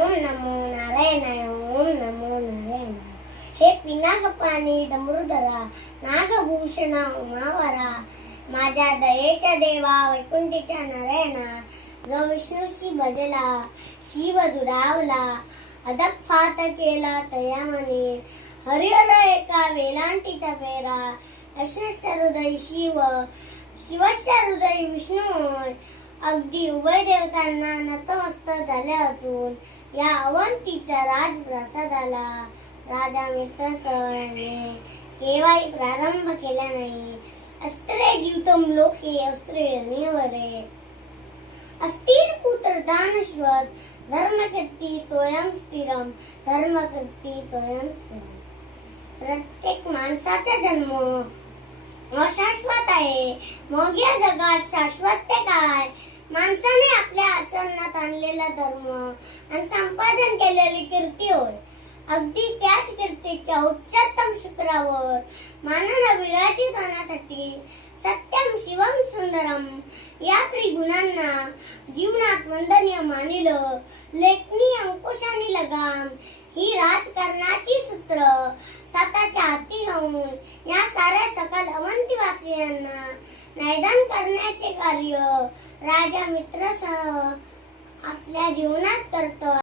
ओम नमो नारायणाय ओम नमो नारायणाय। हे पिनाकपाणी डमरुधरा नागभूषणा उमावरा, माझ्या दयेच्या देवा वैकुंठीच्या नारायणा, जो विष्णूशी भजला शिव दुरावला, अदक्षात केला तयामने, हरिहर एका वेलांटीचा फेरा, यशस्य हृदय शिव शिवस्य हृदय विष्णू, अगदी उभय देवतांना नतमस्तक झाले असून या अवंतीचा राजप्रसादाला राजा मित्रसने केव्हाही प्रारंभ केला नाही। अस्त्रे जीवितम लोके अस्त्रे निवरे, अस्थिर पुत्र दानश्वत, धर्मकीर्ती तोयम स्थिरम, धर्मकीर्ती तोयम स्थिरम। प्रत्येक माणसाचा जन्म अशाश्वत आहे, मग या जगात शाश्वत काय? माणसाने आपल्या आचरणात आणलेला धर्म आणि संपादन केलेली कीर्ती होय। अगदी त्याच कीर्तीच्या उच्चतम शिखरावर मानवाला विराजित होण्यासाठी सत्यम शिवम सुंदरम या त्रिगुणांना जीवनात वंदनीय मानिलं। लेखनी अंकुशाने लगाम ही राजकारणाची सूत्र स्वतःच्या हाती घेऊन या साऱ्या सकल अवंतीवासियांना नायदान करण्याचे कार्य राजा मित्रसह आपल्या जीवनात करतो।